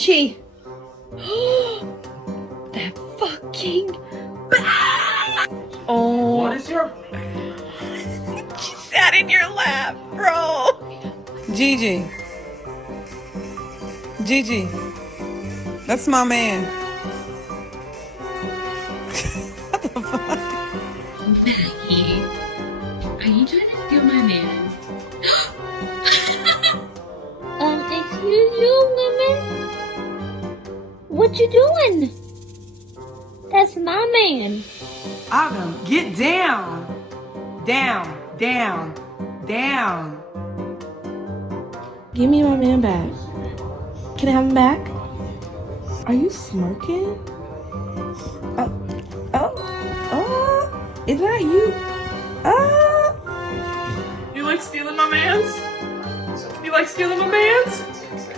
she? That fucking bat! Oh. What is your... She sat in your lap, bro. Gigi. Gigi. That's my man. What the fuck? Maggie, are you trying to steal my man? Excuse you, woman? What you doing? That's my man. Autumn, get down. Down, down, down. Give me my man back. Can I have him back? Are you smirking? Is that you? You like stealing my mans? You like stealing my mans?